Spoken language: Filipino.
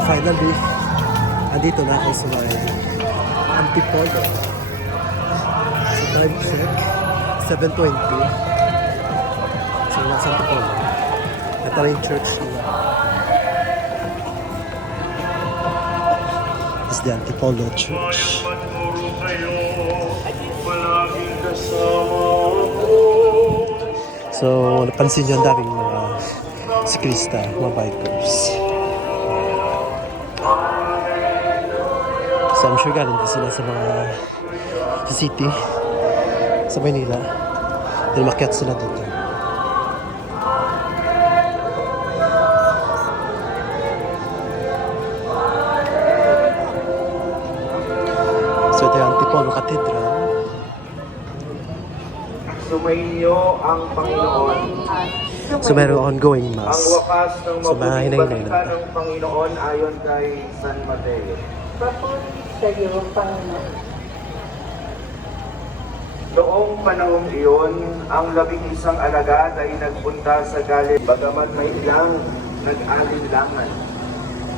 So finally, andito na ako sa may Antipolo. So time check, 7:20. So nasa Antipolo. Ito na yung church nila. This is the Antipolo Church. So napansin nyo ang daming mga siklista, mga bikers. So I'm sure galing din sila sa mga sa city, sa Manila. Dahil makiat sila dito. So ito yung Antipolo Cathedral. Sumainyo ang Panginoon. So meron ongoing Ang mass. wakas ng So mabuting mahinay-hinay balita lang. ng Panginoon ayon kay San Mateo. Papuri sa iyo, Panginoon. Noong panahong iyon, ang 11 alagad ay nagpunta sa Galilee, bagamat may ilang nag-alinlangan.